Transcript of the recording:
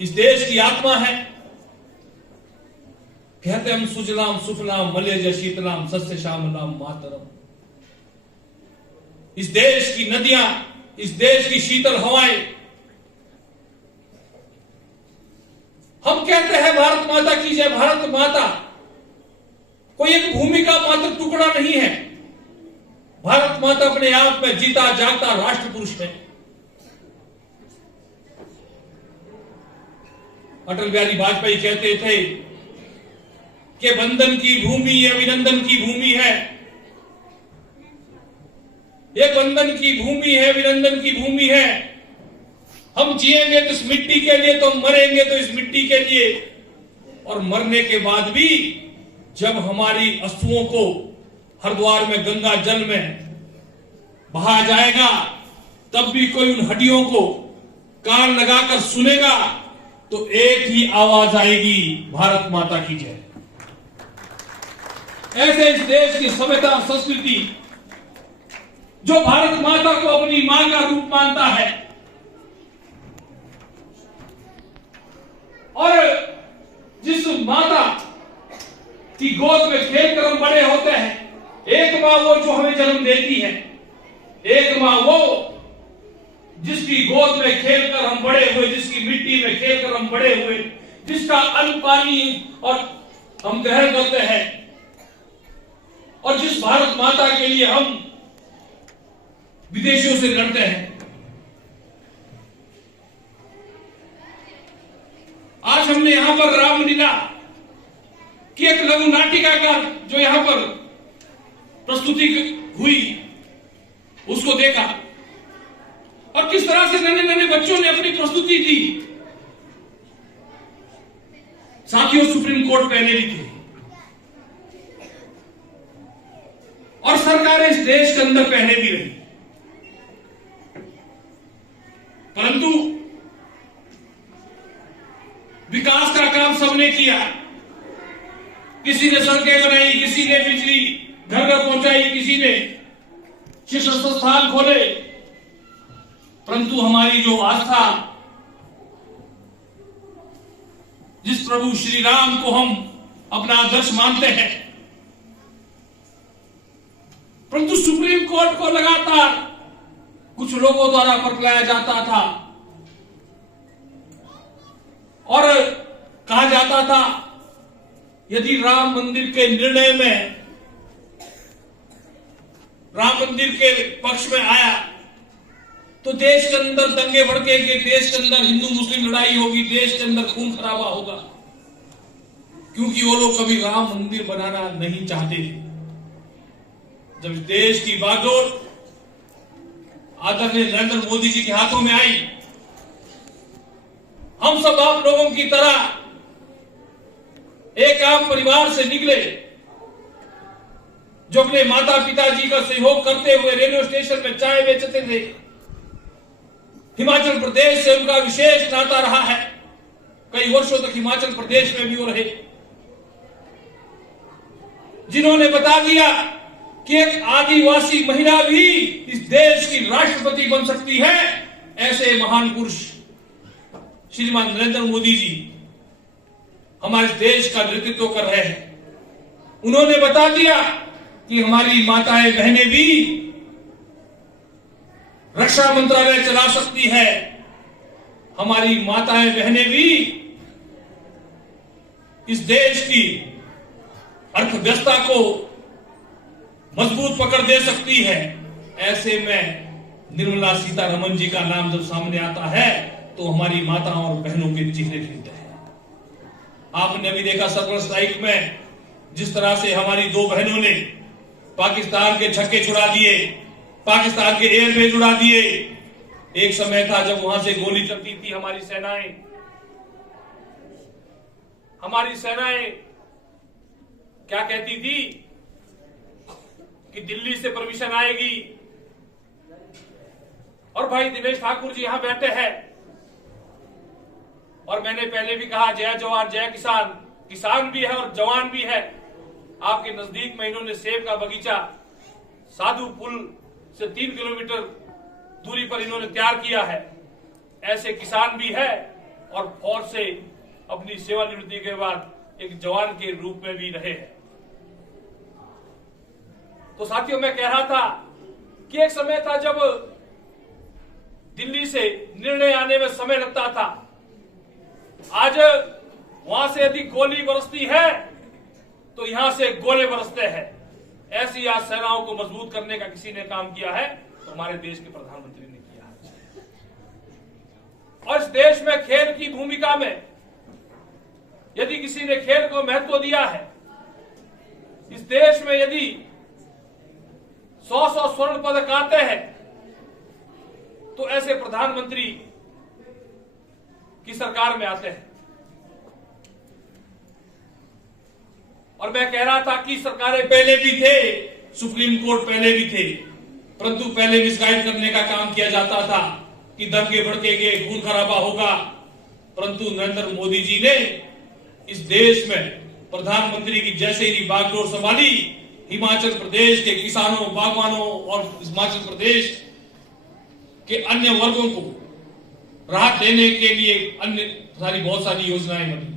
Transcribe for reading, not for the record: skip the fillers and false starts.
इस देश की आत्मा है। कहते हम सुजलाम सुफलाम मलयज शीतलाम सस्य श्यामलाम मातरम। इस देश की नदियां, इस देश की शीतल हवाएं, हम कहते हैं भारत माता की जय। भारत माता कोई एक भूमि का मात्र टुकड़ा नहीं है। भारत माता अपने आप में जीता जागता राष्ट्र पुरुष है। अटल बिहारी वाजपेयी कहते थे कि वंदन की भूमि अभिनंदन की भूमि है। ये वंदन की भूमि है, अभिनंदन की भूमि है। हम जिएंगे तो इस मिट्टी के लिए, तो मरेंगे तो इस मिट्टी के लिए। और मरने के बाद भी जब हमारी अस्थियों को हरिद्वार में गंगा जल में बहाया जाएगा, तब भी कोई उन हड्डियों को कान लगाकर सुनेगा तो एक ही आवाज आएगी, भारत माता की जय। ऐसे इस देश की सभ्यता संस्कृति जो भारत माता को अपनी मां का रूप मानता है और जिस माता की गोद में खेलकर हम बड़े होते हैं, एक मां वो जो हमें जन्म देती है, एक मां वो जिसकी गोद में खेलकर हम बड़े हुए, जिसकी मिट्टी में खेलकर हम बड़े हुए, जिसका अन्न पानी और हम ग्रहण करते हैं, और जिस भारत माता के लिए हम विदेशियों से लड़ते हैं। आज हमने यहां पर रामलीला की एक लघु नाटिका का जो यहां पर प्रस्तुति हुई उसको देखा, और किस तरह से नन्हे नन्हे बच्चों ने अपनी प्रस्तुति दी। साथियों, सुप्रीम कोर्ट पहले भी थे और सरकारें इस देश के अंदर पहले भी रही, परंतु विकास का काम सबने किया। किसी ने सड़कें बनाई, किसी ने बिजली घर घर पहुंचाई, किसी ने शिक्षण संस्थान खोले, परंतु हमारी जो आस्था जिस प्रभु श्री राम को हम अपना आदर्श मानते हैं, परंतु सुप्रीम कोर्ट को लगातार कुछ लोगों द्वारा पकड़ाया जाता था और कहा जाता था यदि राम मंदिर के निर्णय में, राम मंदिर के पक्ष में आया तो देश के अंदर दंगे भड़केंगे, देश के अंदर हिंदू मुस्लिम लड़ाई होगी, देश के अंदर खून खराबा होगा, क्योंकि वो लोग कभी राम मंदिर बनाना नहीं चाहते थे। जब देश की बागडोर आदरणीय नरेंद्र मोदी जी के हाथों में आई, हम सब आप लोगों की तरह एक आम परिवार से निकले जो अपने माता पिताजी का सहयोग करते हुए रेलवे स्टेशन में चाय बेचते थे। हिमाचल प्रदेश से उनका विशेष नाता रहा है, कई वर्षों तक हिमाचल प्रदेश में भी वो रहे, जिन्होंने बता दिया कि एक आदिवासी महिला भी इस देश की राष्ट्रपति बन सकती है। ऐसे महान पुरुष श्रीमान नरेंद्र मोदी जी हमारे देश का नेतृत्व कर रहे हैं। उन्होंने बता दिया कि हमारी माताएं बहनें भी रक्षा मंत्रालय चला सकती है, हमारी माताएं बहनें भी इस देश की अर्थव्यवस्था को मजबूत पकड़ दे सकती है। ऐसे में निर्मला सीतारमण जी का नाम जब सामने आता है तो हमारी माताओं और बहनों के चेहरे खिलते हैं। आपने अभी देखा सर्वर स्ट्राइक में जिस तरह से हमारी दो बहनों ने पाकिस्तान के छक्के छुड़ा दिए, पाकिस्तान के एयरबेस उड़ा दिए। एक समय था जब वहां से गोली चलती थी, हमारी सेनाएं क्या कहती थी कि दिल्ली से परमिशन आएगी। और भाई दिनेश ठाकुर जी यहां बैठे हैं, और मैंने पहले भी कहा जय जवान जय किसान, किसान भी है और जवान भी है। आपके नजदीक में इन्होंने सेब का बगीचा साधु पुल से 3 किलोमीटर दूरी पर इन्होंने तैयार किया है। ऐसे किसान भी है और फौज से अपनी सेवानिवृत्ति के बाद एक जवान के रूप में भी रहे हैं। तो साथियों, मैं कह रहा था कि एक समय था जब दिल्ली से निर्णय आने में समय लगता था। आज वहां से यदि गोली बरसती है तो यहां से गोले बरसते हैं। ऐसी आज सेनाओं को मजबूत करने का किसी ने काम किया है तो हमारे देश के प्रधानमंत्री ने किया है। और इस देश में खेल की भूमिका में यदि किसी ने खेल को महत्व दिया है, इस देश में यदि 100 स्वर्ण पदक आते हैं तो ऐसे प्रधानमंत्री की सरकार में आते हैं। और मैं कह रहा था कि सरकारें पहले भी थे, सुप्रीम कोर्ट पहले भी थे, परंतु पहले मिसगाइड करने का काम किया जाता था कि दंगे भड़केंगे, खून खराबा होगा। परंतु नरेंद्र मोदी जी ने इस देश में प्रधानमंत्री की जैसे ही बागडोर संभाली, हिमाचल प्रदेश के किसानों, बागवानों और हिमाचल प्रदेश के अन्य वर्गों को राहत देने के लिए अन्य बहुत सारी योजनाएं बनी।